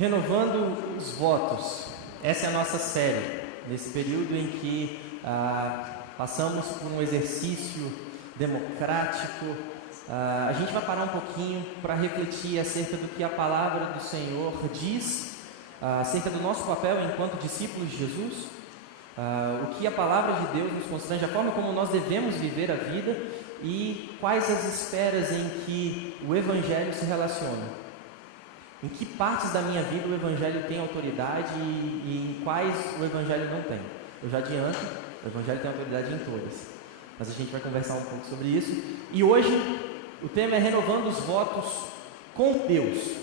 Renovando os votos. Essa é a nossa série, nesse período em que passamos por um exercício democrático. A gente vai parar um pouquinho para refletir acerca do que a palavra do Senhor diz, acerca do nosso papel enquanto discípulos de Jesus, o que a palavra de Deus nos constrange, a forma como nós devemos viver a vida e quais as esferas em que o Evangelho se relaciona. Em que partes da minha vida o Evangelho tem autoridade e em quais o Evangelho não tem. Eu já adianto, o Evangelho tem autoridade em todas. Mas a gente vai conversar um pouco sobre isso. E hoje o tema é renovando os votos com Deus.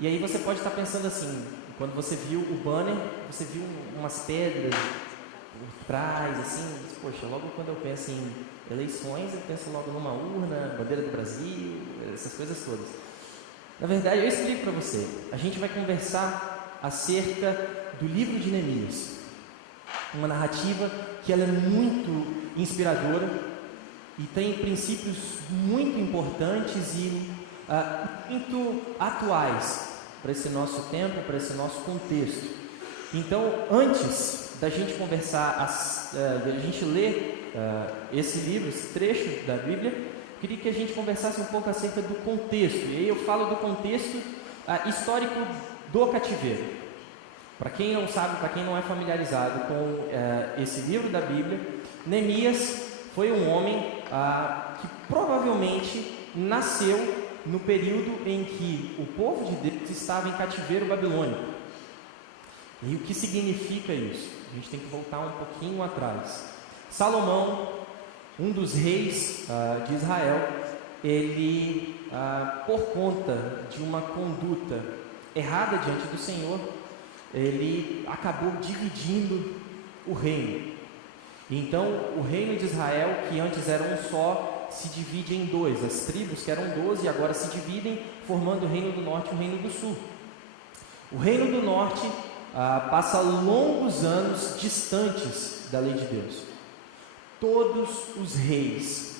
E aí você pode estar pensando assim, quando você viu o banner, você viu umas pedras por trás, assim, poxa, logo quando eu penso em eleições, eu penso logo numa urna, bandeira do Brasil, essas coisas todas. Na verdade, eu explico para você. A gente vai conversar acerca do livro de Neemias, uma narrativa que ela é muito inspiradora e tem princípios muito importantes e muito atuais para esse nosso tempo, para esse nosso contexto. Então, antes da gente conversar, da gente ler esse livro, esse trecho da Bíblia, queria que a gente conversasse um pouco acerca do contexto. E aí eu falo do contexto histórico do cativeiro. Para quem não sabe, para quem não é familiarizado com esse livro da Bíblia, Neemias foi um homem que provavelmente nasceu no período em que o povo de Deus estava em cativeiro babilônico. E o que significa isso? A gente tem que voltar um pouquinho atrás. Salomão, um dos reis de Israel, ele, por conta de uma conduta errada diante do Senhor, ele acabou dividindo o reino. Então, o reino de Israel, que antes era um só, se divide em dois. As tribos, que eram 12, agora se dividem, formando o reino do norte e o reino do sul. O reino do norte passa longos anos distantes da lei de Deus. Todos os reis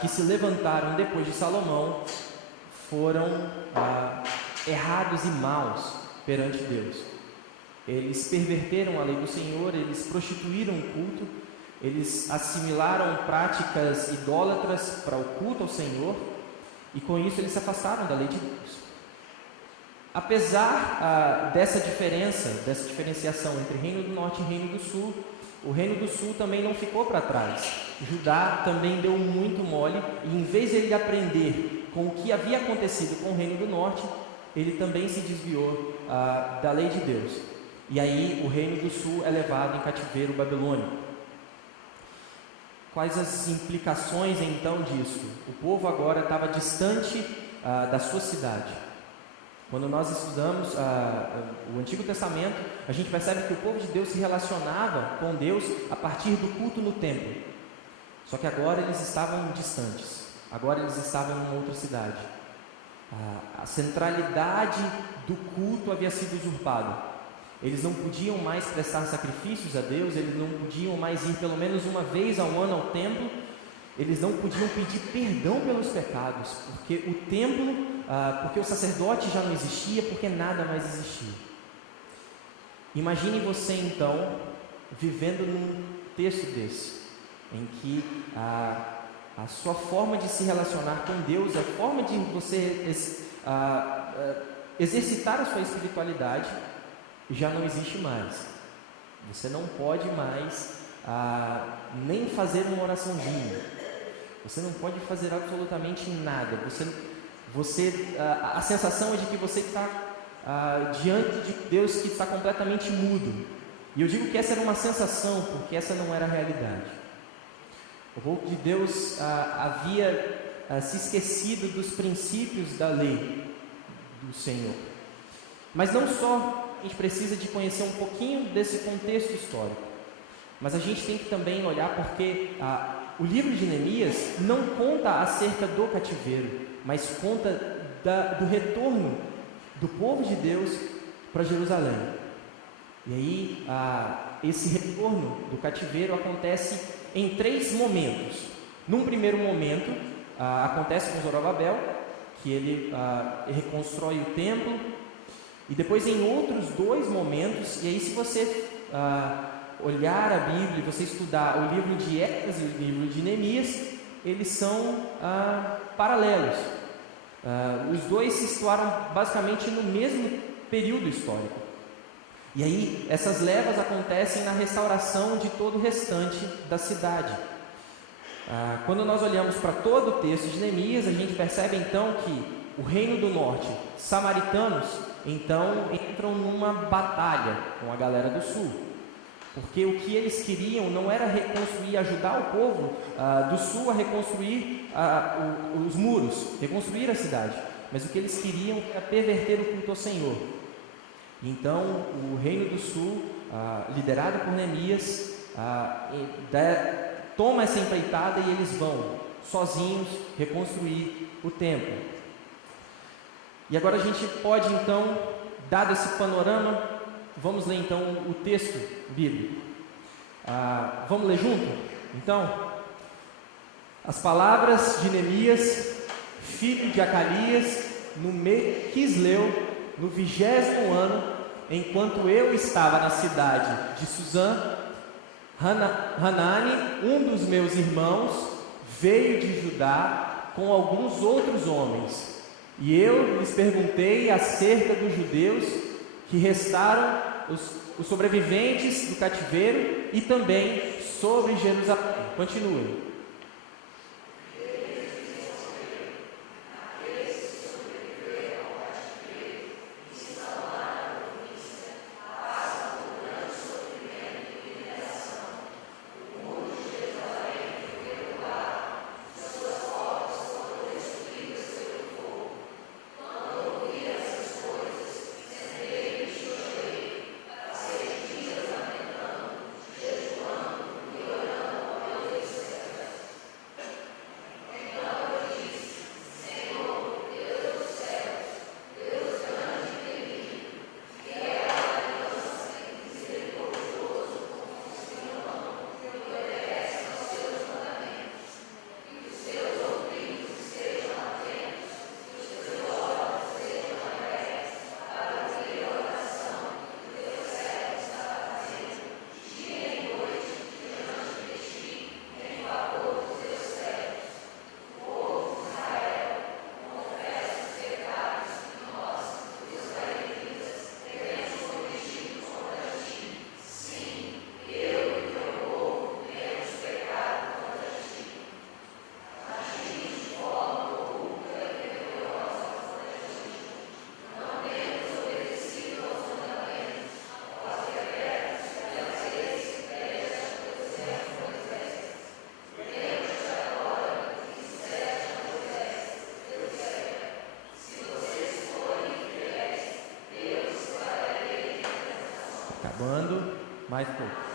que se levantaram depois de Salomão foram errados e maus perante Deus. Eles perverteram a lei do Senhor, eles prostituíram o culto, eles assimilaram práticas idólatras para o culto ao Senhor e com isso eles se afastaram da lei de Deus. Apesar dessa diferenciação entre Reino do Norte e Reino do Sul, o Reino do Sul também não ficou para trás. Judá também deu muito mole e em vez de ele aprender com o que havia acontecido com o Reino do Norte, ele também se desviou da lei de Deus. E aí o Reino do Sul é levado em cativeiro babilônico. Quais as implicações então disso? O povo agora estava distante da sua cidade. Quando nós estudamos o Antigo Testamento, a gente percebe que o povo de Deus se relacionava com Deus a partir do culto no templo. Só que agora eles estavam distantes. Agora eles estavam em uma outra cidade. A centralidade do culto havia sido usurpada. Eles não podiam mais prestar sacrifícios a Deus, eles não podiam mais ir pelo menos uma vez ao ano ao templo, eles não podiam pedir perdão pelos pecados, porque o templo, porque o sacerdote já não existia, porque nada mais existia. Imagine você então vivendo num texto desse, em que a sua forma de se relacionar com Deus, a forma de você exercitar a sua espiritualidade já não existe mais. Você não pode mais nem fazer uma oraçãozinha. Você não pode fazer absolutamente nada. A sensação é de que você está diante de Deus que está completamente mudo. E eu digo que essa era uma sensação, porque essa não era a realidade. O povo de Deus havia se esquecido dos princípios da lei do Senhor. Mas não só a gente precisa de conhecer um pouquinho desse contexto histórico, mas a gente tem que também olhar porque o livro de Neemias não conta acerca do cativeiro, mas conta do retorno do povo de Deus para Jerusalém. E aí, esse retorno do cativeiro acontece em 3 momentos. Num primeiro momento, acontece com Zorobabel, que ele reconstrói o templo. E depois em outros 2 momentos, e aí se você olhar a Bíblia, você estudar o livro de Esdras e o livro de Neemias, eles são paralelos. Os 2 se situaram basicamente no mesmo período histórico. E aí essas levas acontecem na restauração de todo o restante da cidade. Quando nós olhamos para todo o texto de Neemias, a gente percebe então que o reino do norte, samaritanos, então entram numa batalha com a galera do sul, porque o que eles queriam não era reconstruir, ajudar o povo do sul a reconstruir os muros, reconstruir a cidade, mas o que eles queriam era perverter o culto ao Senhor. Então o reino do sul, liderado por Neemias, toma essa empreitada e eles vão sozinhos reconstruir o templo. E agora a gente pode então, dado esse panorama, vamos ler então o texto bíblico. Vamos ler junto? Então, as palavras de Neemias, filho de Acalias, no mês Quisleu, no 20º ano, enquanto eu estava na cidade de Suzã, Hanani, um dos meus irmãos, veio de Judá com alguns outros homens. E eu lhes perguntei acerca dos judeus que restaram, os sobreviventes do cativeiro, e também sobre Jerusalém. Continuem. Acabando, mais pouco.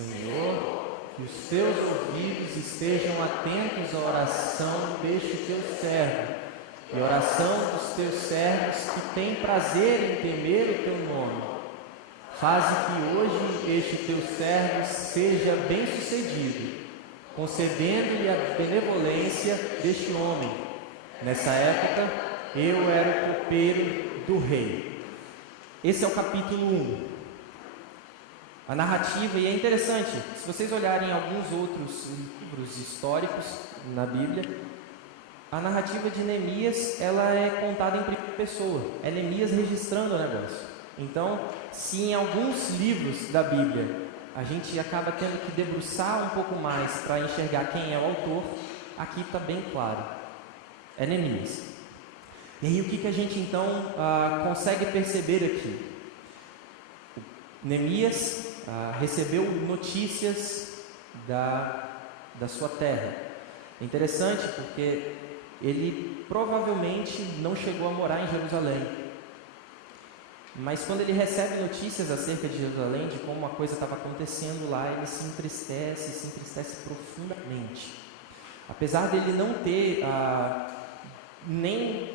Senhor, que os teus ouvidos estejam atentos à oração deste teu servo e à oração dos teus servos que têm prazer em temer o teu nome. Faze que hoje este teu servo seja bem-sucedido, concedendo-lhe a benevolência deste homem. Nessa época, eu era o copeiro do rei. Esse é o capítulo 1. A narrativa, e é interessante, se vocês olharem alguns outros livros históricos na Bíblia, a narrativa de Neemias, ela é contada em primeira pessoa, é Neemias registrando o negócio. Então, se em alguns livros da Bíblia a gente acaba tendo que debruçar um pouco mais para enxergar quem é o autor, aqui está bem claro, é Neemias. E aí o que a gente então consegue perceber aqui? Neemias recebeu notícias da sua terra. É interessante porque ele provavelmente não chegou a morar em Jerusalém. Mas quando ele recebe notícias acerca de Jerusalém, de como a coisa estava acontecendo lá, ele se entristece profundamente. Apesar dele não ter nem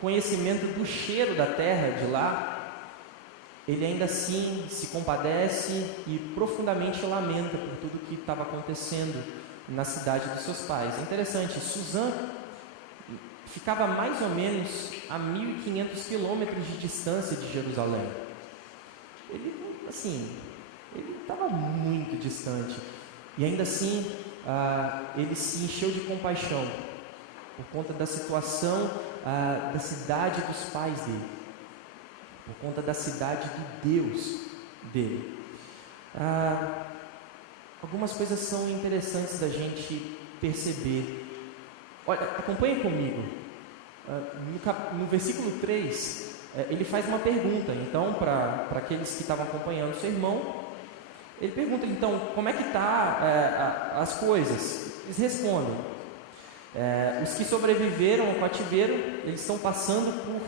conhecimento do cheiro da terra de lá, ele ainda assim se compadece e profundamente lamenta por tudo que estava acontecendo na cidade dos seus pais. É interessante, Suzã ficava mais ou menos a 1.500 quilômetros de distância de Jerusalém. Ele estava muito distante. E ainda assim, ele se encheu de compaixão por conta da situação da cidade dos pais dele, por conta da cidade do Deus dele. Algumas coisas são interessantes da gente perceber. Olha, acompanhe comigo. No versículo 3, ele faz uma pergunta, então, para aqueles que estavam acompanhando o sermão. Ele pergunta, então, como é que está as coisas? Eles respondem. Os que sobreviveram ao cativeiro, eles estão passando por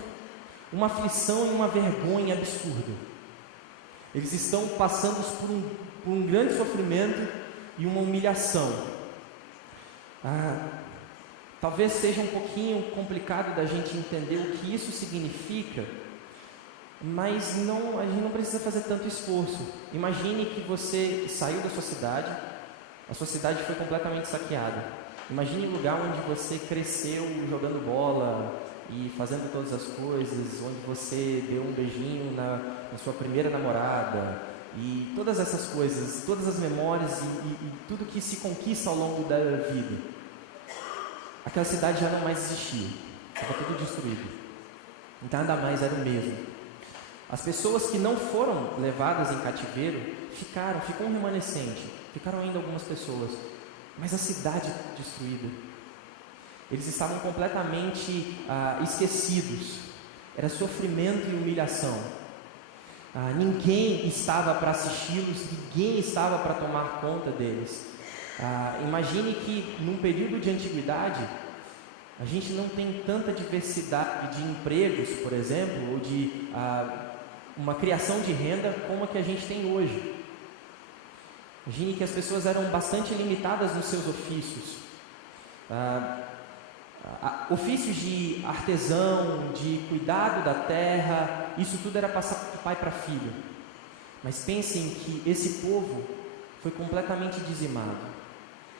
uma aflição e uma vergonha absurda. Eles estão passando por um grande sofrimento e uma humilhação. Talvez seja um pouquinho complicado da gente entender o que isso significa, mas a gente não precisa fazer tanto esforço. Imagine que você saiu da sua cidade, a sua cidade foi completamente saqueada. Imagine um lugar onde você cresceu jogando bola e fazendo todas as coisas, onde você deu um beijinho na sua primeira namorada, e todas essas coisas, todas as memórias e tudo que se conquista ao longo da vida. Aquela cidade já não mais existia, estava tudo destruído, então nada mais era o mesmo. As pessoas que não foram levadas em cativeiro ficou um remanescente, ficaram ainda algumas pessoas, mas a cidade destruída. Eles estavam completamente esquecidos, era sofrimento e humilhação. Ninguém estava para assisti-los, ninguém estava para tomar conta deles. Imagine que num período de antiguidade, a gente não tem tanta diversidade de empregos, por exemplo, ou de uma criação de renda como a que a gente tem hoje. Imagine que as pessoas eram bastante limitadas nos seus ofícios. Ofícios de artesão, de cuidado da terra, isso tudo era passado de pai para filho. Mas pensem que esse povo foi completamente dizimado.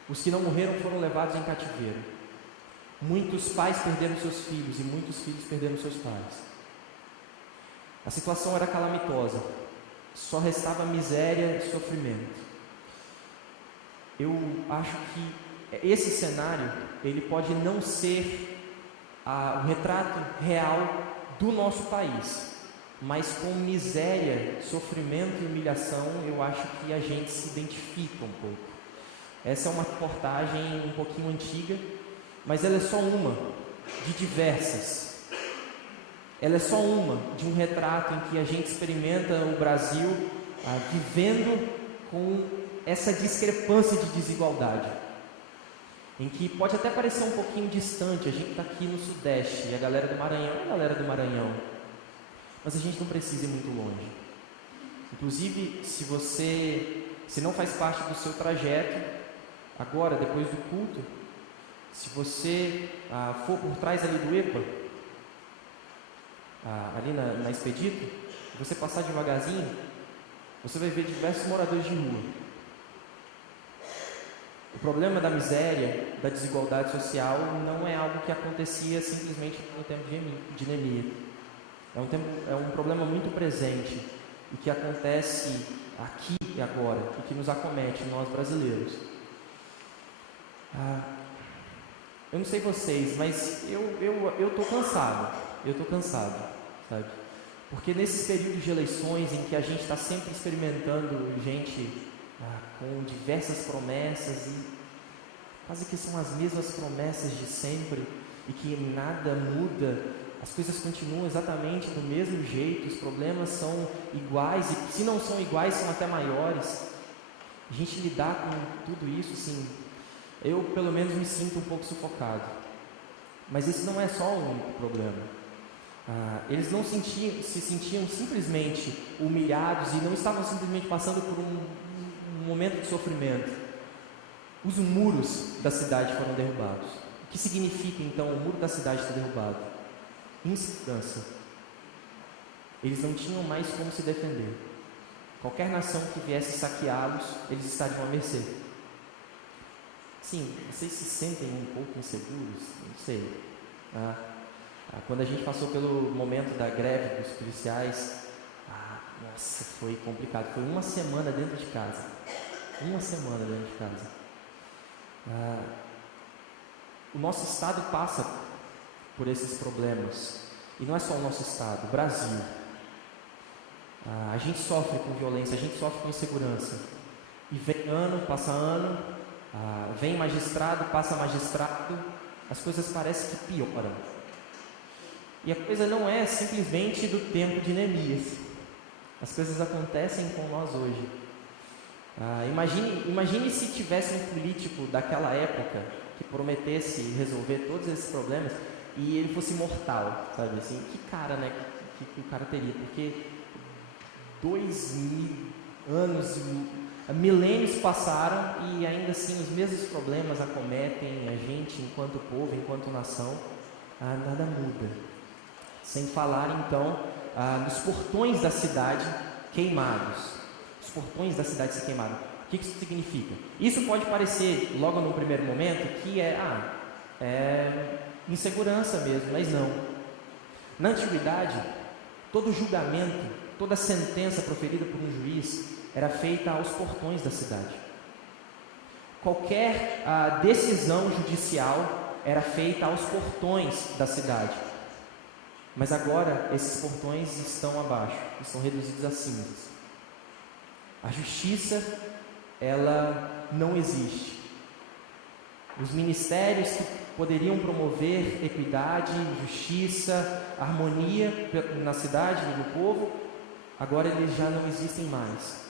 Os que não morreram foram levados em cativeiro. Muitos pais perderam seus filhos e muitos filhos perderam seus pais. A situação era calamitosa. Só restava miséria e sofrimento. Eu acho que esse cenário, ele pode não ser o retrato real do nosso país, mas com miséria, sofrimento e humilhação, eu acho que a gente se identifica um pouco. Essa é uma reportagem um pouquinho antiga, mas ela é só uma de diversas. Ela é só uma de um retrato em que a gente experimenta o Brasil vivendo com essa discrepância de desigualdade, em que pode até parecer um pouquinho distante. A gente está aqui no Sudeste e a galera do Maranhão é a galera do Maranhão, mas a gente não precisa ir muito longe. Inclusive, se não faz parte do seu trajeto, agora, depois do culto, se você for por trás ali do EPA, ali na Expedito, você passar devagarzinho, você vai ver diversos moradores de rua. O problema da miséria, da desigualdade social, não é algo que acontecia simplesmente no tempo de Neemias. É um problema muito presente e que acontece aqui e agora, e que nos acomete, nós brasileiros. Eu não sei vocês, mas eu estou cansado, sabe? Porque nesses períodos de eleições em que a gente está sempre experimentando gente com diversas promessas, e quase que são as mesmas promessas de sempre, e que nada muda, as coisas continuam exatamente do mesmo jeito, os problemas são iguais, e se não são iguais, são até maiores. A gente lidar com tudo isso, assim, eu pelo menos me sinto um pouco sufocado. Mas esse não é só o único problema. Eles não se sentiam simplesmente humilhados e não estavam simplesmente passando por um momento de sofrimento. Os muros da cidade foram derrubados. O que significa então o muro da cidade ser derrubado? Insegurança. Eles não tinham mais como se defender. Qualquer nação que viesse saqueá-los, eles estariam à mercê. Sim, vocês se sentem um pouco inseguros? Não sei. Quando a gente passou pelo momento da greve dos policiais, nossa, foi complicado. Foi uma semana dentro de casa. O nosso estado passa por esses problemas. E não é só o nosso estado, o Brasil. A gente sofre com violência, a gente sofre com insegurança. E vem ano, passa ano, vem magistrado, passa magistrado, as coisas parecem que pioram. E a coisa não é simplesmente do tempo de Neemias. As coisas acontecem com nós hoje. Imagine se tivesse um político daquela época que prometesse resolver todos esses problemas e ele fosse mortal, sabe assim? Que cara, né? Que o cara teria? Porque 2000 anos, milênios passaram e ainda assim os mesmos problemas acometem a gente enquanto povo, enquanto nação. Nada muda. Sem falar então nos portões da cidade queimados. Os portões da cidade se queimaram. O que isso significa? Isso pode parecer, logo no primeiro momento, que é insegurança mesmo, mas não. Na antiguidade, todo julgamento, toda sentença proferida por um juiz era feita aos portões da cidade. Qualquer decisão judicial era feita aos portões da cidade. Mas agora esses portões estão abaixo, estão reduzidos a cinzas. A justiça, ela não existe. Os ministérios que poderiam promover equidade, justiça, harmonia na cidade e no povo, agora eles já não existem mais.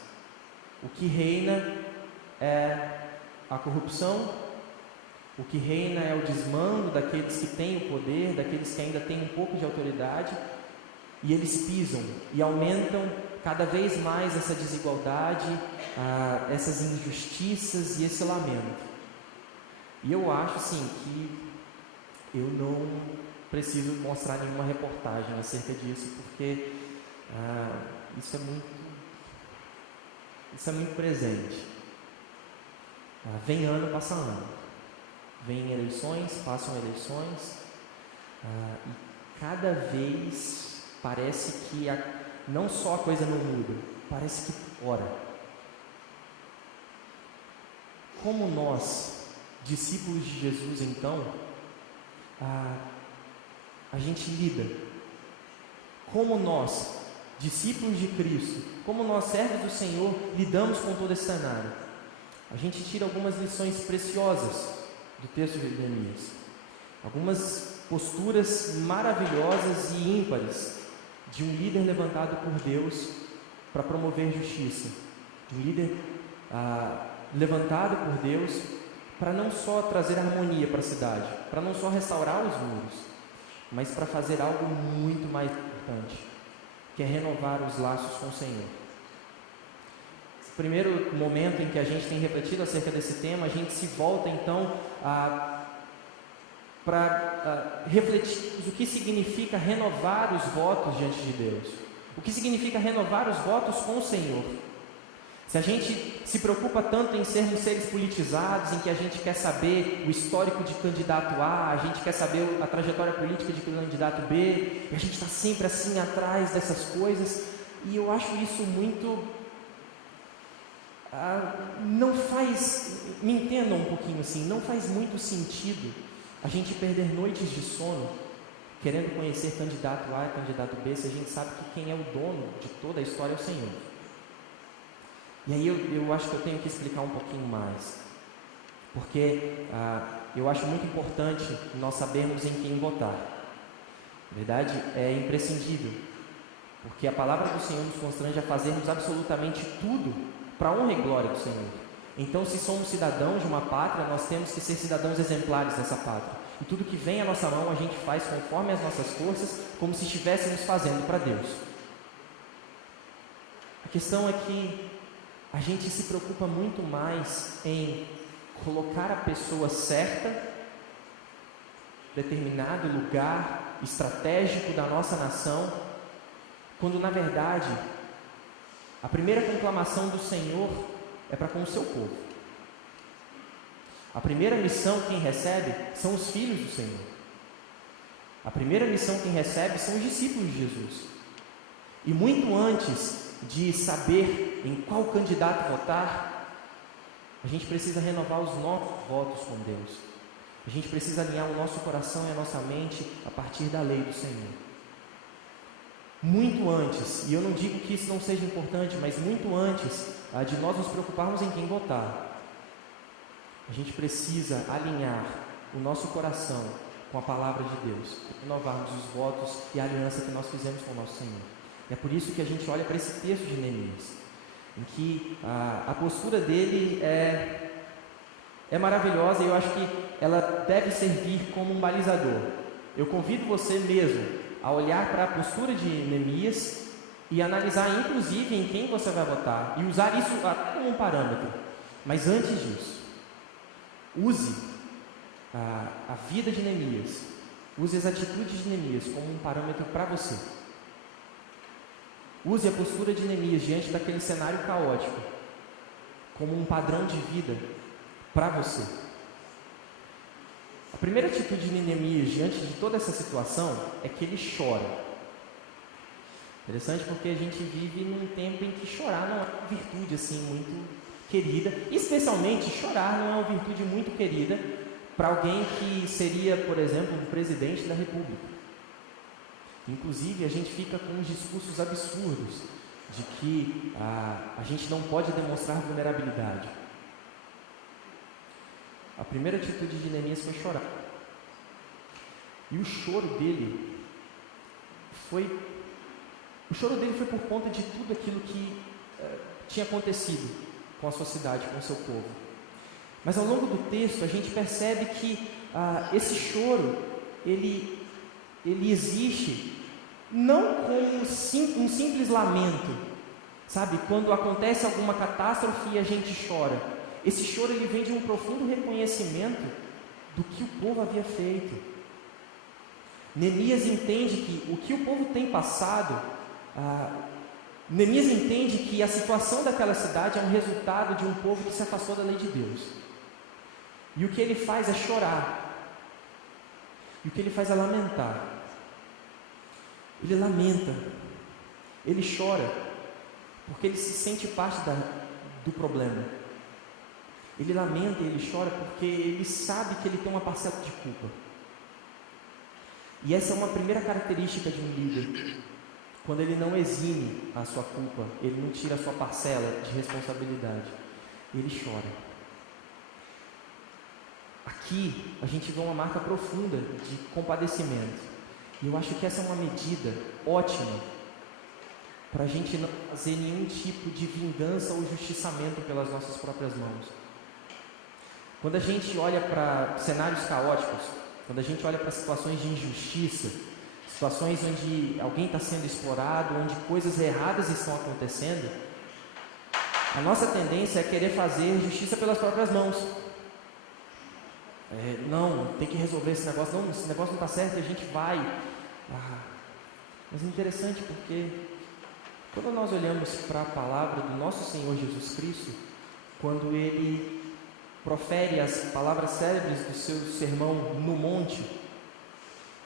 O que reina é a corrupção. O que reina é o desmando daqueles que têm o poder, daqueles que ainda têm um pouco de autoridade, e eles pisam e aumentam cada vez mais essa desigualdade, essas injustiças e esse lamento. E eu acho assim que eu não preciso mostrar nenhuma reportagem acerca disso, porque isso é muito presente. Vem ano, passa ano. Vêm eleições, passam eleições, e cada vez parece que não só a coisa não muda, parece que piora. Como nós, discípulos de Jesus, então, a gente lida? Como nós, discípulos de Cristo, como nós, servos do Senhor, lidamos com todo esse cenário? A gente tira algumas lições preciosas do texto de Neemias, algumas posturas maravilhosas e ímpares de um líder levantado por Deus para promover justiça, de um líder levantado por Deus para não só trazer harmonia para a cidade, para não só restaurar os muros, mas para fazer algo muito mais importante, que é renovar os laços com o Senhor. Primeiro momento em que a gente tem refletido acerca desse tema, a gente se volta então para refletir o que significa renovar os votos diante de Deus, o que significa renovar os votos com o Senhor. Se a gente se preocupa tanto em sermos seres politizados, em que a gente quer saber o histórico de candidato A gente quer saber a trajetória política de candidato B, e a gente está sempre assim atrás dessas coisas, e eu acho isso muito... não faz, me entendam um pouquinho assim, não faz muito sentido a gente perder noites de sono querendo conhecer candidato A e candidato B, se a gente sabe que quem é o dono de toda a história é o Senhor. E aí eu acho que eu tenho que explicar um pouquinho mais, porque eu acho muito importante nós sabermos em quem votar. Na verdade, é imprescindível, porque a palavra do Senhor nos constrange a fazermos absolutamente tudo para a honra e glória do Senhor. Então, se somos cidadãos de uma pátria, nós temos que ser cidadãos exemplares dessa pátria. E tudo que vem à nossa mão a gente faz conforme as nossas forças, como se estivéssemos fazendo para Deus. A questão é que a gente se preocupa muito mais em colocar a pessoa certa, determinado lugar estratégico da nossa nação, quando na verdade a primeira conclamação do Senhor é para com o seu povo. A primeira missão quem recebe são os filhos do Senhor. A primeira missão quem recebe são os discípulos de Jesus. E muito antes de saber em qual candidato votar, a gente precisa renovar os nossos votos com Deus. A gente precisa alinhar o nosso coração e a nossa mente a partir da lei do Senhor. Muito antes, e eu não digo que isso não seja importante, mas muito antes de nós nos preocuparmos em quem votar, a gente precisa alinhar o nosso coração com a palavra de Deus, renovarmos os votos e a aliança que nós fizemos com o nosso Senhor. E é por isso que a gente olha para esse texto de Neemias, em que a postura dele é maravilhosa, e eu acho que ela deve servir como um balizador. Eu convido você mesmo a olhar para a postura de Neemias e analisar inclusive em quem você vai votar, e usar isso como um parâmetro. Mas antes disso, use a vida de Neemias, use as atitudes de Neemias como um parâmetro para você. Use a postura de Neemias diante daquele cenário caótico como um padrão de vida para você. A primeira atitude de Neemias diante de toda essa situação é que ele chora. Interessante, porque a gente vive num tempo em que chorar não é uma virtude assim muito querida, especialmente chorar não é uma virtude muito querida para alguém que seria, por exemplo, um presidente da República. Inclusive, a gente fica com uns discursos absurdos de que a gente não pode demonstrar vulnerabilidade. A primeira atitude de Neemias foi chorar. E o choro dele foi por conta de tudo aquilo que tinha acontecido com a sua cidade, com o seu povo. Mas ao longo do texto a gente percebe que esse choro ele existe não como um simples lamento, sabe? Quando acontece alguma catástrofe e a gente chora. Esse choro ele vem de um profundo reconhecimento do que o povo havia feito. Neemias entende que o que o povo tem passado, Neemias entende que a situação daquela cidade é um resultado de um povo que se afastou da lei de Deus. E o que ele faz é chorar. E o que ele faz é lamentar. Ele lamenta, ele chora, porque ele se sente parte do problema. Ele lamenta e ele chora porque ele sabe que ele tem uma parcela de culpa. E essa é uma primeira característica de um líder. Quando ele não exime a sua culpa, ele não tira a sua parcela de responsabilidade, ele chora. Aqui a gente vê uma marca profunda de compadecimento. E eu acho que essa é uma medida ótima para a gente não fazer nenhum tipo de vingança ou justiçamento pelas nossas próprias mãos. Quando a gente olha para cenários caóticos, quando a gente olha para situações de injustiça, situações onde alguém está sendo explorado, onde coisas erradas estão acontecendo, a nossa tendência é querer fazer justiça pelas próprias mãos. Não, tem que resolver esse negócio, não, esse negócio não está certo, e a gente vai. Mas é interessante porque quando nós olhamos para a palavra do nosso Senhor Jesus Cristo, quando Ele profere as palavras célebres do seu sermão no monte,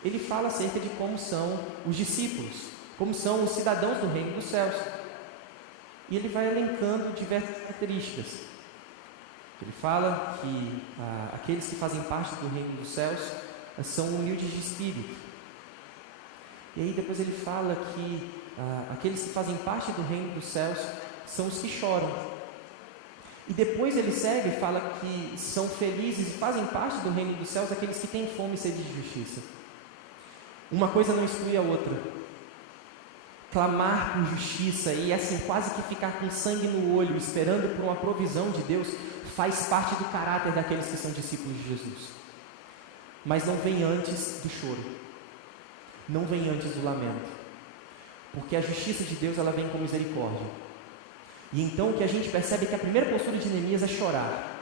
Ele fala acerca de como são os discípulos, como são os cidadãos do reino dos céus. E Ele vai elencando diversas características. Ele fala que aqueles que fazem parte do reino dos céus são humildes de espírito. E aí depois ele fala que aqueles que fazem parte do reino dos céus são os que choram. E depois ele segue e fala que são felizes e fazem parte do reino dos céus aqueles que têm fome e sede de justiça. Uma coisa não exclui a outra. Clamar por justiça e assim quase que ficar com sangue no olho, esperando por uma provisão de Deus, faz parte do caráter daqueles que são discípulos de Jesus. mas não vem antes do choro, não vem antes do lamento, porque a justiça de Deus ela vem com misericórdia. E então o que a gente percebe é que a primeira postura de Neemias é chorar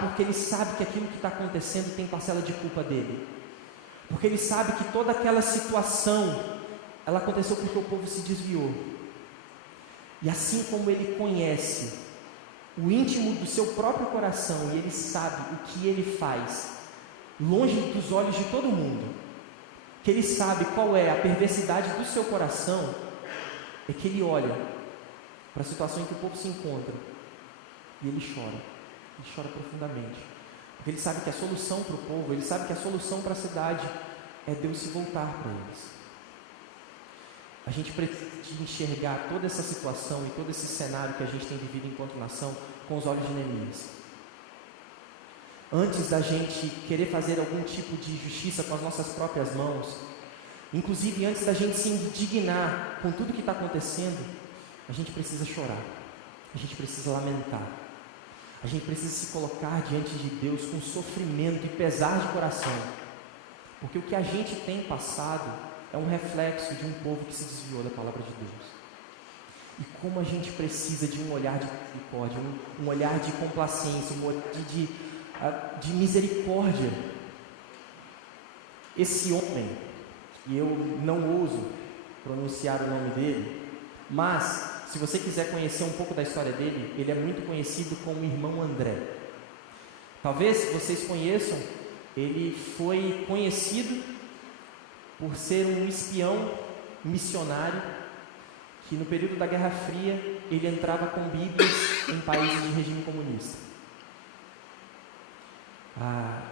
porque ele sabe que aquilo que está acontecendo tem parcela de culpa dele, porque ele sabe que toda aquela situação ela aconteceu porque o povo se desviou. E assim como ele conhece o íntimo do seu próprio coração e ele sabe o que ele faz longe dos olhos de todo mundo, que ele sabe qual é a perversidade do seu coração, é que ele olha para a situação em que o povo se encontra e ele chora profundamente, porque ele sabe que a solução para o povo, ele sabe que a solução para a cidade é Deus se voltar para eles. A gente precisa enxergar toda essa situação e todo esse cenário que a gente tem vivido enquanto nação com os olhos de Neemias. Antes da gente querer fazer algum tipo de justiça com as nossas próprias mãos, inclusive antes da gente se indignar com tudo que está acontecendo, a gente precisa chorar, a gente precisa lamentar, a gente precisa se colocar diante de Deus com sofrimento e pesar de coração, porque o que a gente tem passado é um reflexo de um povo que se desviou da palavra de Deus. E como a gente precisa de um olhar de misericórdia, um olhar de complacência, um olhar de misericórdia. Esse homem, e eu não ouso pronunciar o nome dele, mas se você quiser conhecer um pouco da história dele, ele é muito conhecido como irmão André. Talvez vocês conheçam, ele foi conhecido por ser um espião missionário, que no período da Guerra Fria, ele entrava com Bíblias em países de regime comunista.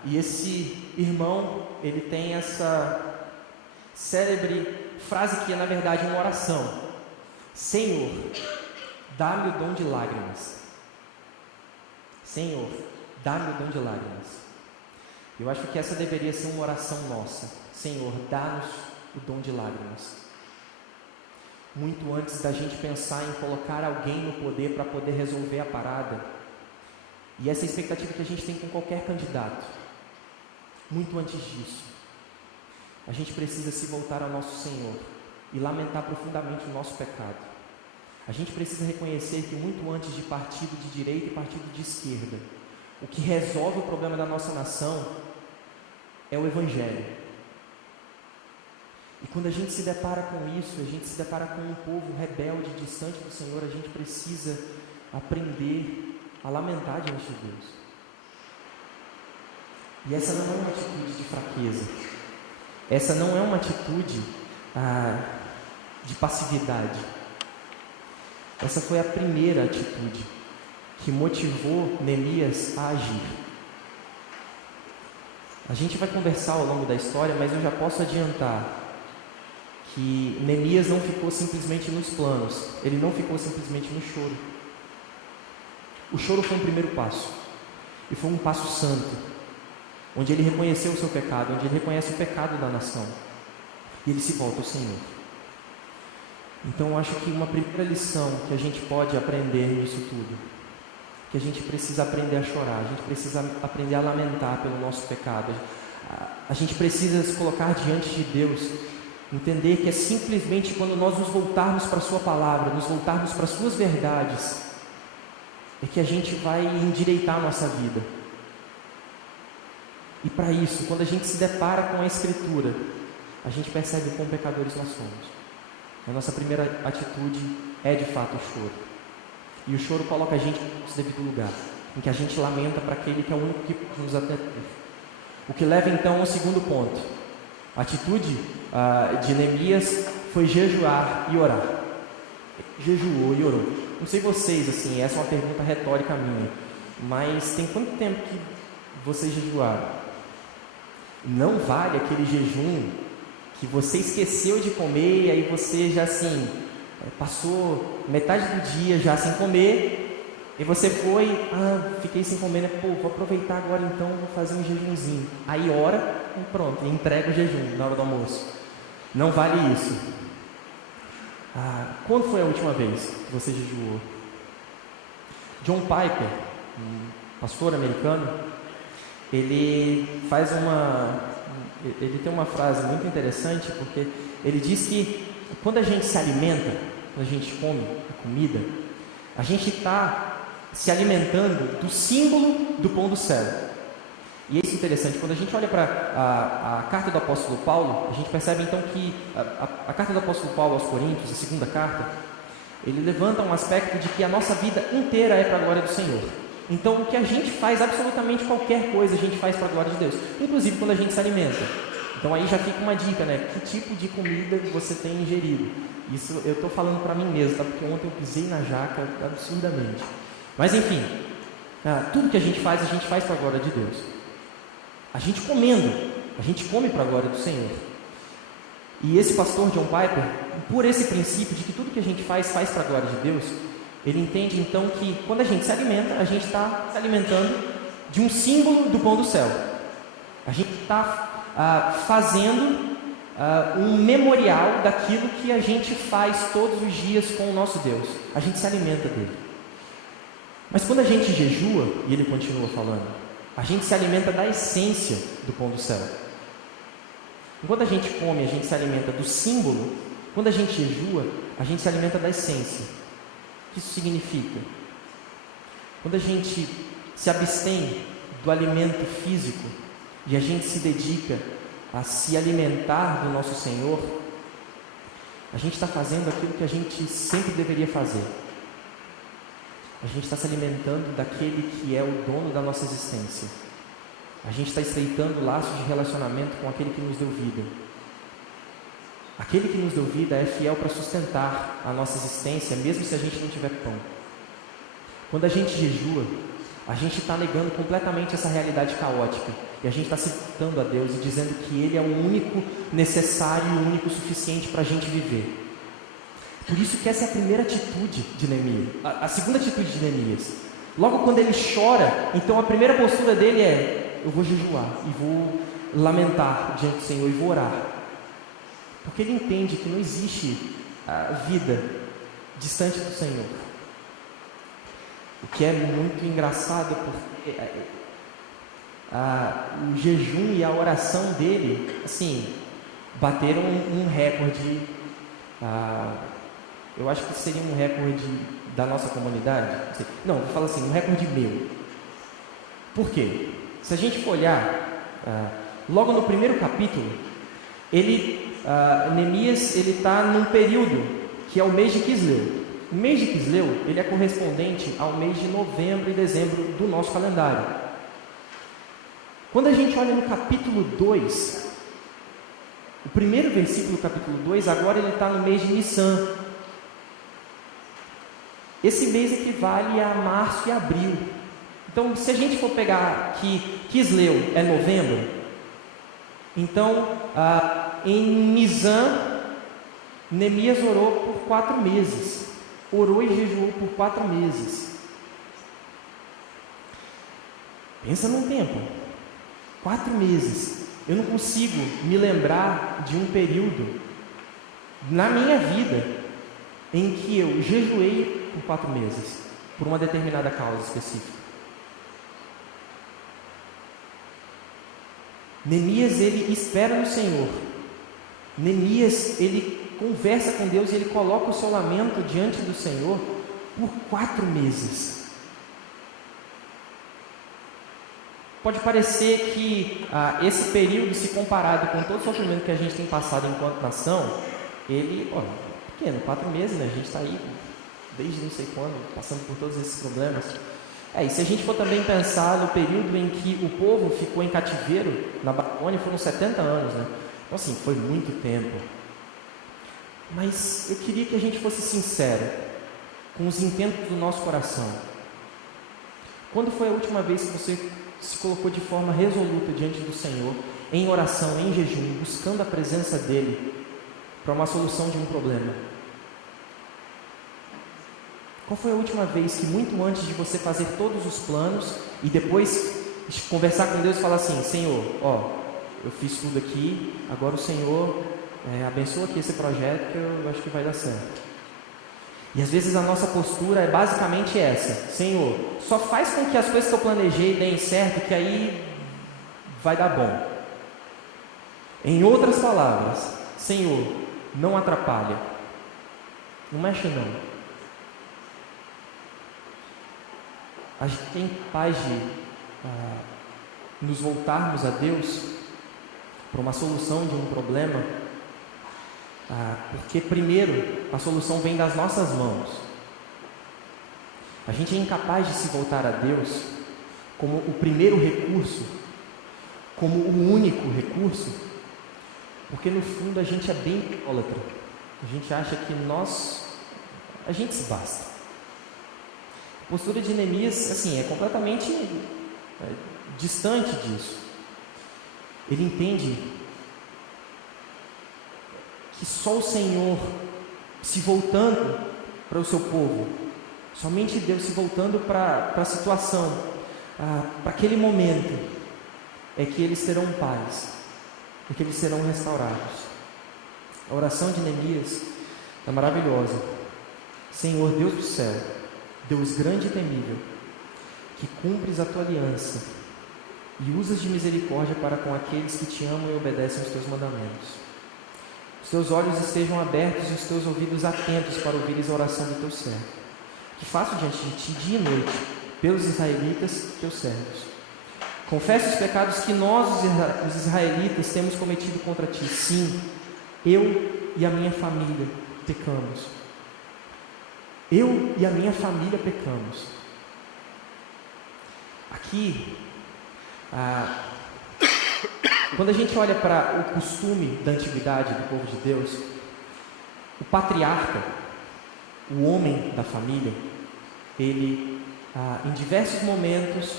E esse irmão, ele tem essa célebre frase que é na verdade uma oração: Senhor, dá-me o dom de lágrimas. Senhor, dá-me o dom de lágrimas. Eu acho que essa deveria ser uma oração nossa. Senhor, dá-nos o dom de lágrimas. Muito antes da gente pensar em colocar alguém no poder para poder resolver a parada, e essa é a expectativa que a gente tem com qualquer candidato, muito antes disso, a gente precisa se voltar ao nosso Senhor e lamentar profundamente o nosso pecado. A gente precisa reconhecer que muito antes de partido de direita e partido de esquerda, o que resolve o problema da nossa nação é o Evangelho. E quando a gente se depara com isso, a gente se depara com um povo rebelde, distante do Senhor, a gente precisa aprender a lamentar diante de Deus. E essa não é uma atitude de fraqueza, essa não é uma atitude de passividade. Essa foi a primeira atitude que motivou Neemias a agir. A gente vai conversar ao longo da história, mas eu já posso adiantar que Neemias não ficou simplesmente nos planos, ele não ficou simplesmente no choro. O choro foi um primeiro passo, e foi um passo santo, onde ele reconheceu o seu pecado, onde ele reconhece o pecado da nação, e ele se volta ao Senhor. Então eu acho que uma primeira lição que a gente pode aprender nisso tudo, que a gente precisa aprender a chorar, a gente precisa aprender a lamentar pelo nosso pecado, a gente precisa se colocar diante de Deus, entender que é simplesmente quando nós nos voltarmos para a sua palavra, nos voltarmos para as suas verdades, é que a gente vai endireitar a nossa vida. E para isso, quando a gente se depara com a Escritura, a gente percebe o quão pecadores nós somos. A nossa primeira atitude é de fato o choro. E o choro coloca a gente no nosso devido lugar, em que a gente lamenta para aquele que é o único que pode nos atender. O que leva então ao segundo ponto. A atitude de Neemias foi jejuar e orar. Jejuou e orou. Não sei vocês, assim, essa é uma pergunta retórica minha, mas tem quanto tempo que vocês jejuaram? Não vale aquele jejum que você esqueceu de comer e aí você já assim, passou metade do dia já sem comer e você foi, fiquei sem comer, né? Vou aproveitar agora então, vou fazer um jejumzinho. Aí ora e pronto, entrega o jejum na hora do almoço. Não vale isso. Quando foi a última vez que você jejuou? John Piper, um pastor americano, ele tem uma frase muito interessante, porque ele diz que quando a gente se alimenta, quando a gente come a comida, a gente está se alimentando do símbolo do pão do céu. E é isso interessante, quando a gente olha para a carta do apóstolo Paulo, a gente percebe então que a carta do apóstolo Paulo aos Coríntios, a segunda carta, ele levanta um aspecto de que a nossa vida inteira é para a glória do Senhor. Então o que a gente faz, absolutamente qualquer coisa, a gente faz para a glória de Deus, inclusive quando a gente se alimenta. Então aí já fica uma dica, né? Que tipo de comida você tem ingerido? Isso eu estou falando para mim mesmo, tá? Porque ontem eu pisei na jaca absurdamente. Mas enfim, tudo que a gente faz para a glória de Deus. A gente comendo, a gente come para a glória do Senhor. E esse pastor John Piper, por esse princípio de que tudo que a gente faz para a glória de Deus, ele entende então que quando a gente se alimenta, a gente está se alimentando de um símbolo do pão do céu. A gente está fazendo um memorial daquilo que a gente faz todos os dias com o nosso Deus. A gente se alimenta dele. Mas quando a gente jejua, e ele continua falando, a gente se alimenta da essência do pão do céu. Enquanto a gente come, a gente se alimenta do símbolo. Quando a gente jejua, a gente se alimenta da essência. O que isso significa? Quando a gente se abstém do alimento físico e a gente se dedica a se alimentar do nosso Senhor, a gente está fazendo aquilo que a gente sempre deveria fazer. A gente está se alimentando daquele que é o dono da nossa existência. A gente está estreitando laços de relacionamento com aquele que nos deu vida. Aquele que nos deu vida é fiel para sustentar a nossa existência, mesmo se a gente não tiver pão. Quando a gente jejua, a gente está negando completamente essa realidade caótica. E a gente está citando a Deus e dizendo que Ele é o único necessário e o único suficiente para a gente viver. Por isso que essa é a primeira atitude de Neemias. A segunda atitude de Neemias. Logo quando ele chora, então a primeira postura dele é: eu vou jejuar e vou lamentar diante do Senhor e vou orar. Porque ele entende que não existe vida distante do Senhor. O que é muito engraçado, porque o jejum e a oração dele, assim, bateram um recorde. Eu acho que seria um recorde da nossa comunidade. Não, vou falar assim, um recorde meu. Por quê? Se a gente for olhar, logo no primeiro capítulo, Neemias está num período que é o mês de Quisleu. O mês de Quisleu, ele é correspondente ao mês de novembro e dezembro do nosso calendário. Quando a gente olha no capítulo 2, o primeiro versículo do capítulo 2, agora ele está no mês de Nissan. Esse mês equivale a março e abril. Então, se a gente for pegar que Quisleu é novembro, então, em Nisan, Neemias orou por 4 meses. Orou e jejuou por 4 meses. Pensa num tempo. 4 meses. Eu não consigo me lembrar de um período na minha vida em que eu jejuei por 4 meses, por uma determinada causa específica. Neemias, ele espera no Senhor. Neemias, ele conversa com Deus e ele coloca o seu lamento diante do Senhor por 4 meses. Pode parecer que esse período, se comparado com todo o sofrimento que a gente tem passado enquanto nação, ele, pequeno, 4 meses, né? A gente está aí desde não sei quando, passando por todos esses problemas. E se a gente for também pensar no período em que o povo ficou em cativeiro na Babilônia, foram 70 anos, né? Então assim, foi muito tempo. Mas eu queria que a gente fosse sincero com os intentos do nosso coração. Quando foi a última vez que você se colocou de forma resoluta diante do Senhor, em oração, em jejum, buscando a presença dEle para uma solução de um problema? Qual foi a última vez que, muito antes de você fazer todos os planos e depois conversar com Deus e falar assim: Senhor, eu fiz tudo aqui, agora o Senhor abençoa aqui esse projeto que eu acho que vai dar certo. E às vezes a nossa postura é basicamente essa: Senhor, só faz com que as coisas que eu planejei deem certo, que aí vai dar bom. Em outras palavras, Senhor, não atrapalha, não mexe não. A gente tem capaz de nos voltarmos a Deus para uma solução de um problema, porque primeiro a solução vem das nossas mãos. A gente é incapaz de se voltar a Deus como o primeiro recurso, como o único recurso, porque no fundo a gente é bem idólatra. A gente acha que a gente se basta. A postura de Neemias, assim, é completamente distante disso. Ele entende que só o Senhor se voltando para o seu povo, somente Deus se voltando para a situação, para aquele momento, é que eles terão paz, é que eles serão restaurados. A oração de Neemias é maravilhosa. Senhor Deus do céu, Deus grande e temível, que cumpres a tua aliança e usas de misericórdia para com aqueles que te amam e obedecem aos teus mandamentos. Os teus olhos estejam abertos e os teus ouvidos atentos para ouvires a oração do teu servo, que faço diante de ti dia e noite, pelos israelitas, teus servos. Confesso os pecados que nós, os israelitas, temos cometido contra ti. Sim, eu e a minha família pecamos. Eu e a minha família pecamos. Aqui, quando a gente olha para o costume da antiguidade do povo de Deus, o patriarca, o homem da família, ele, em diversos momentos,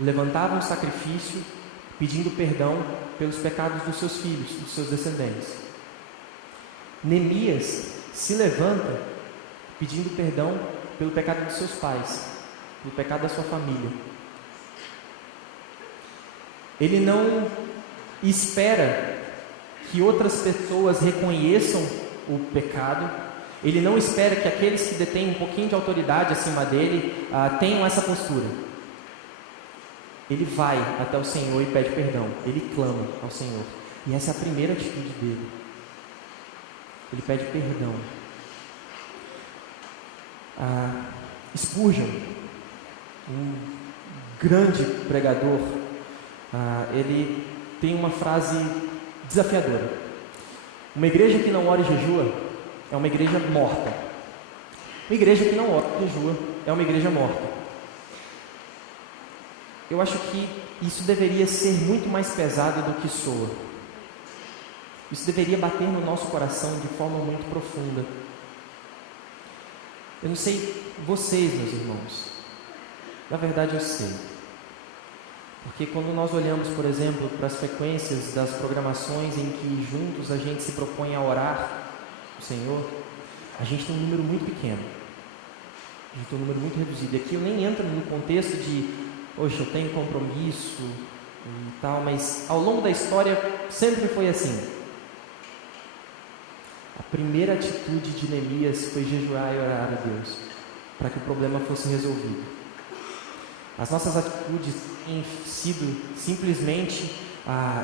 levantava um sacrifício pedindo perdão pelos pecados dos seus filhos, dos seus descendentes. Neemias se levanta pedindo perdão pelo pecado dos seus pais, pelo pecado da sua família. Ele não espera que outras pessoas reconheçam o pecado. Ele não espera que aqueles que detêm um pouquinho de autoridade acima dele tenham essa postura. Ele vai até o Senhor e pede perdão. Ele clama ao Senhor. E essa é a primeira atitude dele. Ele pede perdão. Spurgeon, um grande pregador, ele tem uma frase desafiadora: uma igreja que não ora e jejua é uma igreja morta. Uma igreja que não ora e jejua é uma igreja morta. Eu acho que isso deveria ser muito mais pesado do que soa. Isso deveria bater no nosso coração de forma muito profunda. Eu não sei vocês, meus irmãos. Na verdade eu sei. Porque quando nós olhamos, por exemplo, para as frequências das programações em que juntos a gente se propõe a orar o Senhor, a gente tem um número muito pequeno. A gente tem um número muito reduzido. E aqui eu nem entro no contexto de, poxa, eu tenho compromisso e tal, mas ao longo da história sempre foi assim. A primeira atitude de Neemias foi jejuar e orar a Deus, para que o problema fosse resolvido. As nossas atitudes têm sido simplesmente,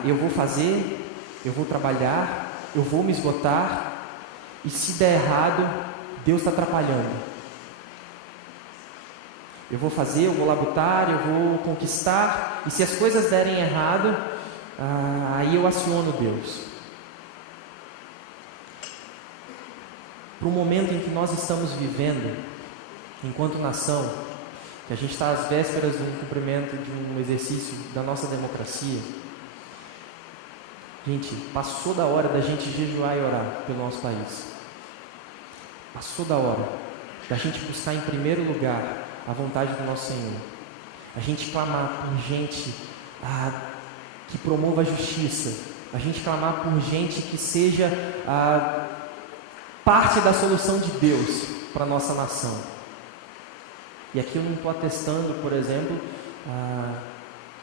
eu vou fazer, eu vou trabalhar, eu vou me esgotar, e se der errado, Deus está atrapalhando. Eu vou fazer, eu vou labutar, eu vou conquistar, e se as coisas derem errado, aí eu aciono Deus. Para o momento em que nós estamos vivendo, enquanto nação, que a gente está às vésperas do cumprimento de um exercício da nossa democracia, gente, passou da hora da gente jejuar e orar pelo nosso país. Passou da hora da gente buscar em primeiro lugar a vontade do nosso Senhor. A gente clamar por gente que promova a justiça. A gente clamar por gente que seja parte da solução de Deus para a nossa nação. E aqui eu não estou atestando, por exemplo,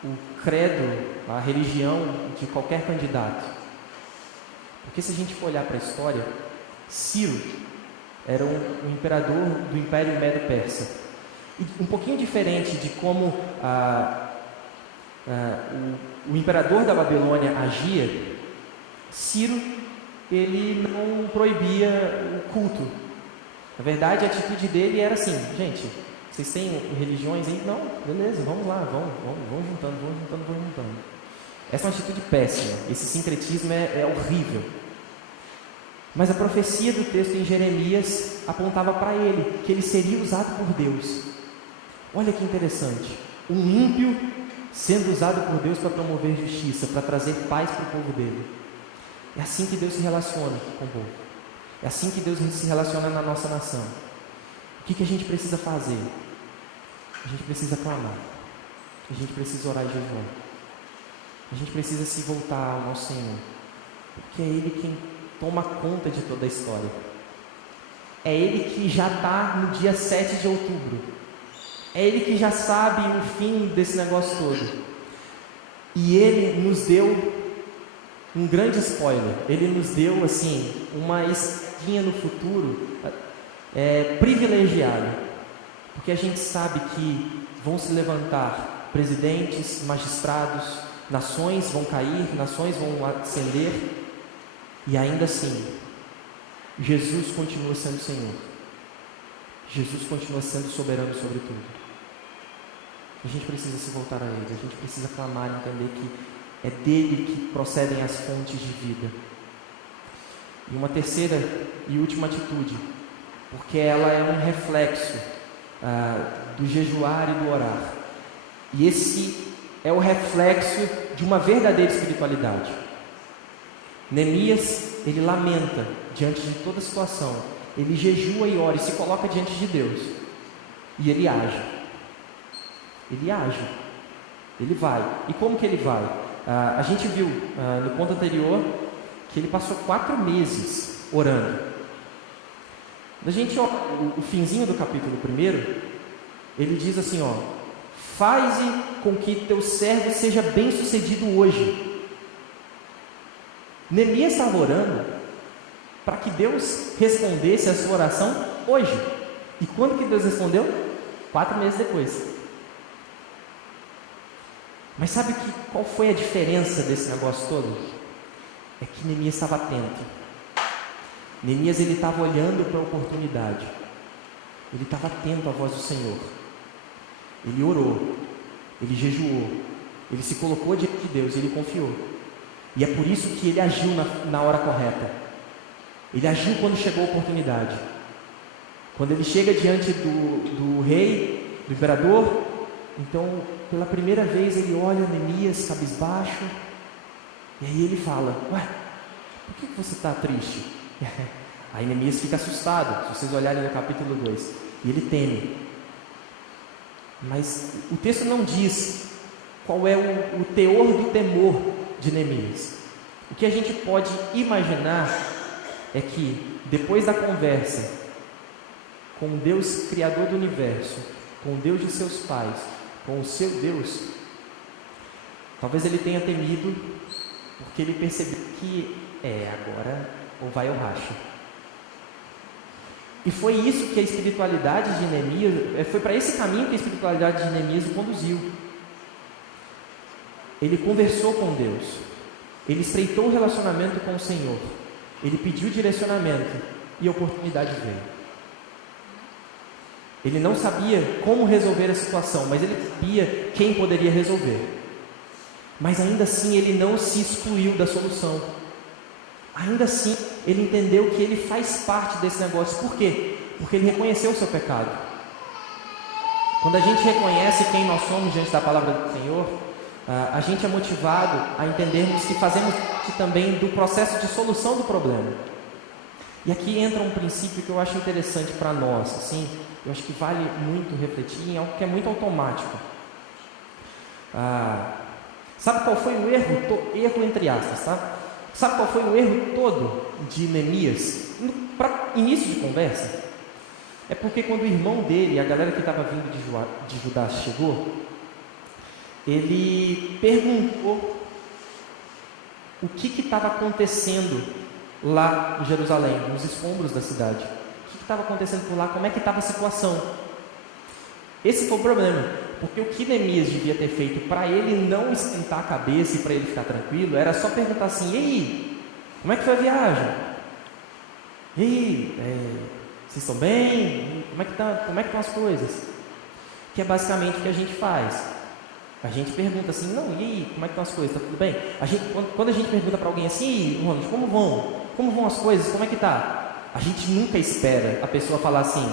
o credo, a religião de qualquer candidato. Porque se a gente for olhar para a história, Ciro era um imperador do Império Medo-Persa. E um pouquinho diferente de como o imperador da Babilônia agia, Ciro, ele não proibia o culto. Na verdade, a atitude dele era assim: gente, vocês têm religiões aí? Não, beleza, vamos lá, vamos juntando. Essa é uma atitude péssima, esse sincretismo é horrível. Mas a profecia do texto em Jeremias apontava para ele, que ele seria usado por Deus. Olha que interessante, um ímpio sendo usado por Deus para promover justiça, para trazer paz para o povo dele. É assim que Deus se relaciona com o povo. É assim que Deus se relaciona na nossa nação. O que a gente precisa fazer? A gente precisa clamar. A gente precisa orar e jejuar. A gente precisa se voltar ao nosso Senhor, porque é Ele quem toma conta de toda a história. É Ele que já está no dia 7 de outubro. É Ele que já sabe o fim desse negócio todo. E Ele nos deu um grande spoiler. Ele nos deu assim uma esquinha no futuro privilegiada, porque a gente sabe que vão se levantar presidentes, magistrados, nações vão cair, nações vão ascender, e ainda assim Jesus continua sendo Senhor. Jesus continua sendo soberano sobre tudo. A gente precisa se voltar a Ele, a gente precisa clamar e entender que é dele que procedem as fontes de vida. E uma terceira e última atitude, porque ela é um reflexo do jejuar e do orar. E esse é o reflexo de uma verdadeira espiritualidade. Neemias, ele lamenta diante de toda a situação. Ele jejua e ora e se coloca diante de Deus. E ele age. Ele age. Ele vai. E como que ele vai? A gente viu no ponto anterior que ele passou 4 meses orando. A gente, o finzinho do capítulo 1, ele diz assim, faze com que teu servo seja bem sucedido hoje. Neemias estava orando para que Deus respondesse a sua oração hoje. E quando que Deus respondeu? 4 meses depois. Mas sabe qual foi a diferença desse negócio todo? É que Neemias estava atento. Neemias, ele estava olhando para a oportunidade. Ele estava atento à voz do Senhor. Ele orou, ele jejuou, ele se colocou diante de Deus, ele confiou. E é por isso que ele agiu na hora correta. Ele agiu quando chegou a oportunidade. Quando ele chega diante do rei, do imperador, então, pela primeira vez, ele olha Neemias cabisbaixo, e aí ele fala: ué, por que você está triste? Aí Neemias fica assustado, se vocês olharem no capítulo 2, e ele teme. Mas o texto não diz qual é o teor do temor de Neemias. O que a gente pode imaginar é que, depois da conversa com o Deus Criador do Universo, com o Deus de seus pais, com o seu Deus, talvez ele tenha temido, porque ele percebeu que agora ou vai ou racha. E foi isso que a espiritualidade de Neemias, foi para esse caminho que a espiritualidade de Neemias o conduziu. Ele conversou com Deus, ele estreitou o relacionamento com o Senhor, ele pediu direcionamento e a oportunidade veio. Ele não sabia como resolver a situação, mas ele sabia quem poderia resolver. Mas ainda assim ele não se excluiu da solução. Ainda assim ele entendeu que ele faz parte desse negócio. Por quê? Porque ele reconheceu o seu pecado. Quando a gente reconhece quem nós somos diante da palavra do Senhor, a gente é motivado a entendermos que fazemos parte também do processo de solução do problema. E aqui entra um princípio que eu acho interessante para nós, assim, eu acho que vale muito refletir em algo que é muito automático. Sabe qual foi o erro? Erro entre aspas, tá? Sabe qual foi o erro todo de Neemias? Para início de conversa, é porque quando o irmão dele, a galera que estava vindo de Judá chegou, ele perguntou o que estava acontecendo lá em Jerusalém, nos escombros da cidade. O que estava acontecendo por lá? Como é que estava a situação? Esse foi o problema, Porque o que Neemias devia ter feito para ele não esquentar a cabeça e para ele ficar tranquilo, era só perguntar assim: e aí, como é que foi a viagem? E aí, vocês estão bem? Como é que estão as coisas? Que é basicamente o que a gente faz. A gente pergunta assim: não, e aí, como é que estão as coisas? Está tudo bem? Quando a gente pergunta para alguém assim: e aí, Ronald, como vão? Como vão as coisas? Como é que tá? A gente nunca espera a pessoa falar assim: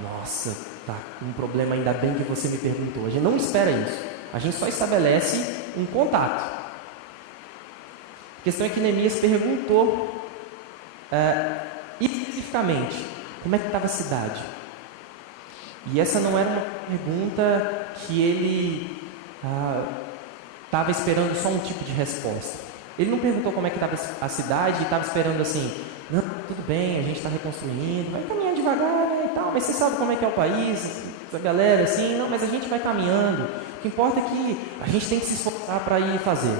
nossa, tá com um problema, ainda bem que você me perguntou. A gente não espera isso. A gente só estabelece um contato. A questão é que Neemias perguntou especificamente como é que estava a cidade. E essa não era uma pergunta que ele estava esperando só um tipo de resposta. Ele não perguntou como é que estava a cidade e estava esperando assim: não, tudo bem, a gente está reconstruindo, vai caminhando devagar, né, e tal, mas você sabe como é que é o país, a galera assim, não, mas a gente vai caminhando, o que importa é que a gente tem que se esforçar para ir fazer.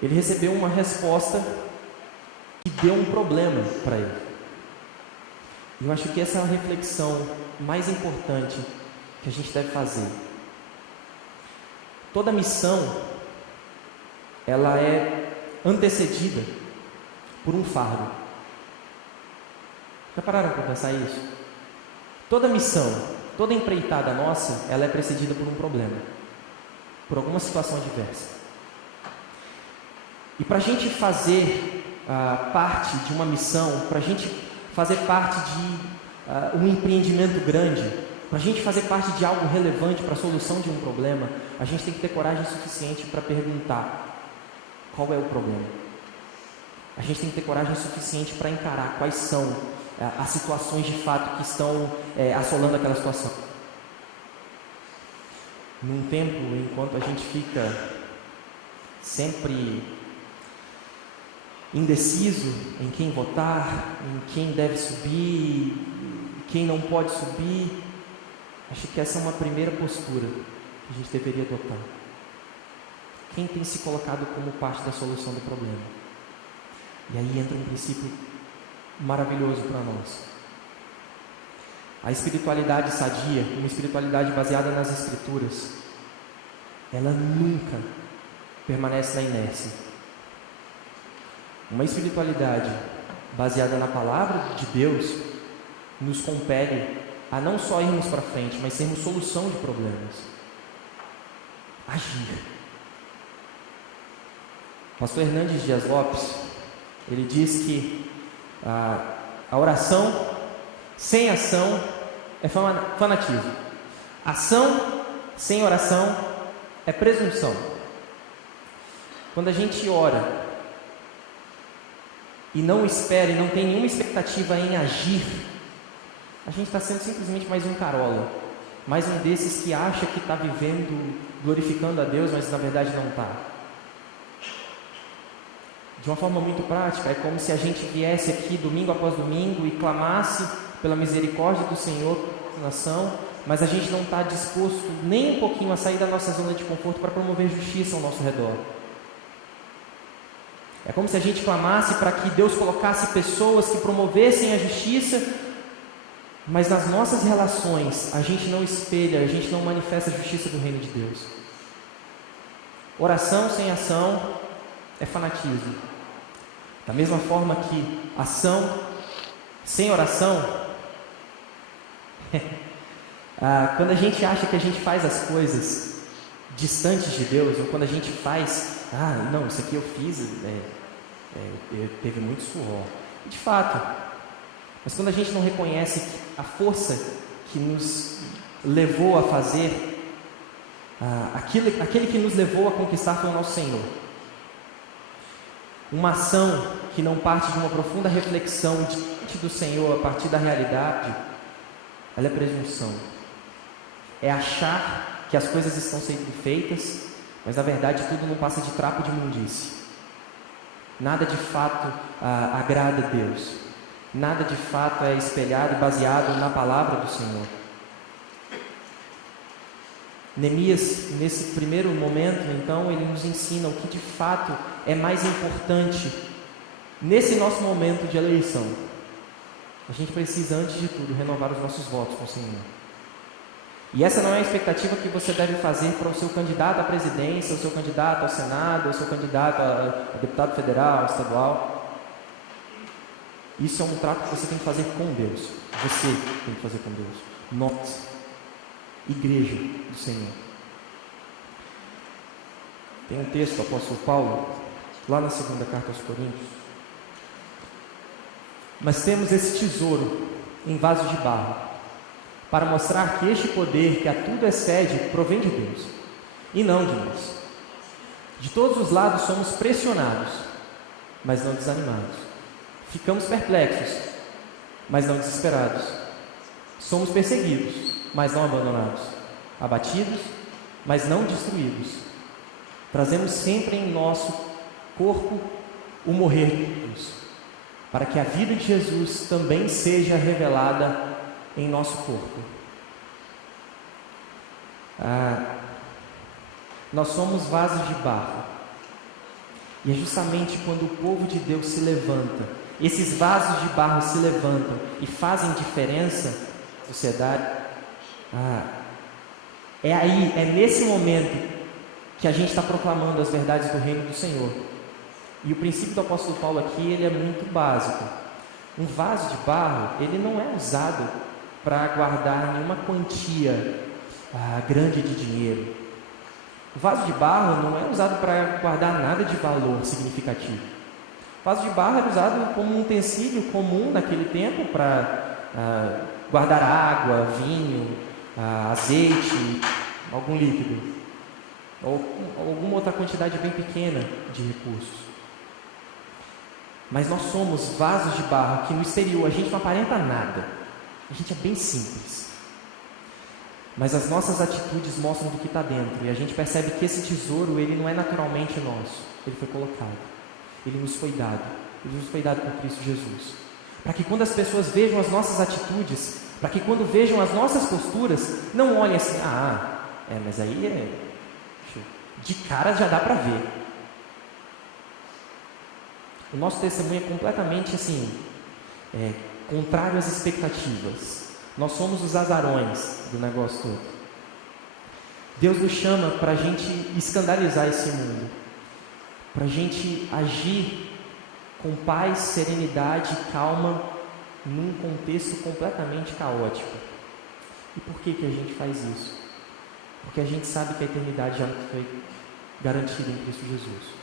Ele recebeu uma resposta que deu um problema para ele. Eu acho que essa é a reflexão mais importante que a gente deve fazer. Toda missão, ela é antecedida por um fardo. Já pararam para pensar isso? Toda missão, toda empreitada nossa, ela é precedida por um problema, por alguma situação adversa. E para a gente fazer parte de uma missão, para a gente fazer parte de um empreendimento grande, para a gente fazer parte de algo relevante para a solução de um problema, a gente tem que ter coragem suficiente para perguntar qual é o problema. A gente tem que ter coragem suficiente para encarar quais são as situações de fato que estão assolando aquela situação. Num tempo enquanto a gente fica sempre indeciso em quem votar, em quem deve subir, quem não pode subir, acho que essa é uma primeira postura que a gente deveria adotar. Quem tem se colocado como parte da solução do problema? E aí entra um princípio maravilhoso para nós. A espiritualidade sadia, uma espiritualidade baseada nas Escrituras, ela nunca permanece na inércia. Uma espiritualidade baseada na palavra de Deus nos compele a não só irmos para frente, mas sermos solução de problemas. Agir. Pastor Hernandes Dias Lopes, ele diz que a oração sem ação é fanatismo. Ação sem oração é presunção. Quando a gente ora e não espera e não tem nenhuma expectativa em agir, a gente está sendo simplesmente mais um carola, mais um desses que acha que está vivendo, glorificando a Deus, mas na verdade não está. De uma forma muito prática, é como se a gente viesse aqui domingo após domingo e clamasse pela misericórdia do Senhor na nação, mas a gente não está disposto nem um pouquinho a sair da nossa zona de conforto para promover justiça ao nosso redor. É como se a gente clamasse para que Deus colocasse pessoas que promovessem a justiça, mas nas nossas relações a gente não espelha, a gente não manifesta a justiça do reino de Deus. Oração sem ação é fanatismo. Da mesma forma que ação sem oração, quando a gente acha que a gente faz as coisas distantes de Deus, ou quando a gente faz, não, isso aqui eu fiz, teve muito suor. De fato, mas quando a gente não reconhece a força que nos levou a fazer, aquele que nos levou a conquistar foi o nosso Senhor. Uma ação que não parte de uma profunda reflexão diante do Senhor a partir da realidade, ela é presunção. É achar que as coisas estão sendo feitas, mas na verdade tudo não passa de trapo de imundície. Nada de fato agrada a Deus. Nada de fato é espelhado e baseado na palavra do Senhor. Neemias, nesse primeiro momento, então, ele nos ensina o que de fato é mais importante nesse nosso momento de eleição. A gente precisa, antes de tudo, renovar os nossos votos com o Senhor. E essa não é a expectativa que você deve fazer para o seu candidato à presidência, o seu candidato ao Senado, o seu candidato a deputado federal, estadual. Isso é um trato que você tem que fazer com Deus. Você tem que fazer com Deus. Nós, igreja do Senhor. Tem um texto do apóstolo Paulo, lá na segunda carta aos Coríntios. Mas temos esse tesouro em vasos de barro, para mostrar que este poder que a tudo excede provém de Deus, e não de nós. De todos os lados somos pressionados, mas não desanimados. Ficamos perplexos, mas não desesperados. Somos perseguidos, mas não abandonados. Abatidos, mas não destruídos. Trazemos sempre em nosso corpo o morrer de Jesus, para que a vida de Jesus também seja revelada em nosso corpo. Nós somos vasos de barro. E é justamente quando o povo de Deus se levanta, esses vasos de barro se levantam e fazem diferença na sociedade. É nesse momento que a gente está proclamando as verdades do reino do Senhor. E o princípio do apóstolo Paulo aqui, ele é muito básico. Um vaso de barro, ele não é usado para guardar nenhuma quantia grande de dinheiro. O vaso de barro não é usado para guardar nada de valor significativo. O vaso de barro era usado como um utensílio comum naquele tempo para guardar água, vinho, azeite, algum líquido, ou alguma outra quantidade bem pequena de recursos. Mas nós somos vasos de barro que no exterior a gente não aparenta nada. A gente é bem simples. Mas as nossas atitudes mostram do que está dentro. E a gente percebe que esse tesouro, ele não é naturalmente nosso. Ele foi colocado. Ele nos foi dado. Ele nos foi dado por Cristo Jesus. Para que quando as pessoas vejam as nossas atitudes, para que quando vejam as nossas posturas, não olhem assim, mas aí de cara já dá para ver. O nosso testemunho é completamente assim, contrário às expectativas. Nós somos os azarões do negócio todo. Deus nos chama para a gente escandalizar esse mundo, para a gente agir com paz, serenidade e calma num contexto completamente caótico. E por que a gente faz isso? Porque a gente sabe que a eternidade já foi garantida em Cristo Jesus.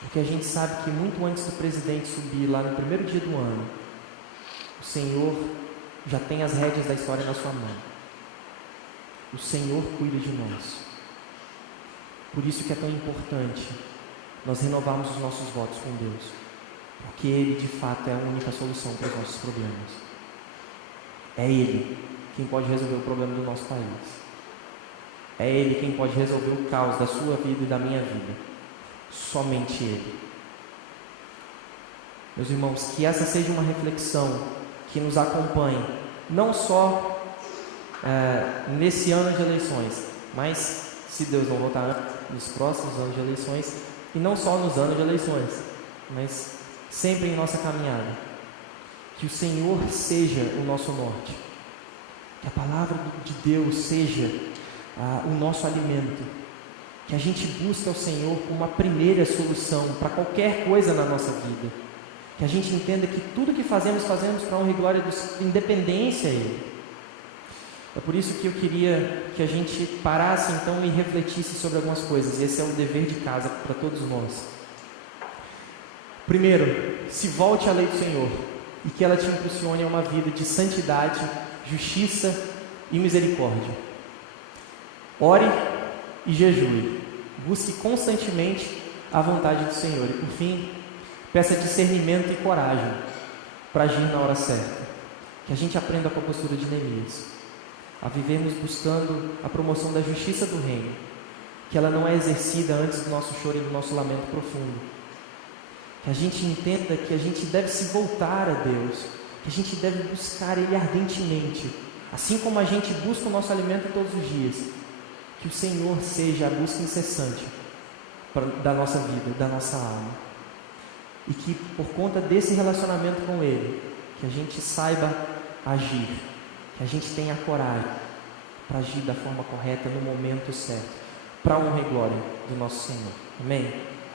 Porque a gente sabe que muito antes do presidente subir lá no primeiro dia do ano, o Senhor já tem as rédeas da história na sua mão. O Senhor cuida de nós. Por isso que é tão importante nós renovarmos os nossos votos com Deus. Porque Ele, de fato, é a única solução para os nossos problemas. É Ele quem pode resolver o problema do nosso país. É Ele quem pode resolver o caos da sua vida e da minha vida. Somente Ele. Meus irmãos, que essa seja uma reflexão que nos acompanhe, não só nesse ano de eleições, mas, se Deus não voltar antes, nos próximos anos de eleições, e não só nos anos de eleições, mas sempre em nossa caminhada. Que o Senhor seja o nosso norte, que a palavra de Deus seja o nosso alimento, que a gente busque ao Senhor como uma primeira solução para qualquer coisa na nossa vida, que a gente entenda que tudo que fazemos para a honra e glória de independência a Ele. É por isso que eu queria que a gente parasse então e refletisse sobre algumas coisas. Esse é o dever de casa para todos nós. Primeiro, se volte à lei do Senhor e que ela te impulsione a uma vida de santidade, justiça e misericórdia. Ore e jejue. Busque constantemente a vontade do Senhor. E por fim, peça discernimento e coragem para agir na hora certa. Que a gente aprenda com a postura de Neemias, a vivermos buscando a promoção da justiça do reino, que ela não é exercida antes do nosso choro e do nosso lamento profundo. Que a gente entenda que a gente deve se voltar a Deus, que a gente deve buscar Ele ardentemente, assim como a gente busca o nosso alimento todos os dias. Que o Senhor seja a busca incessante da nossa vida, da nossa alma. E que por conta desse relacionamento com Ele, que a gente saiba agir, que a gente tenha coragem, para agir da forma correta, no momento certo, para a honra e glória do nosso Senhor. Amém?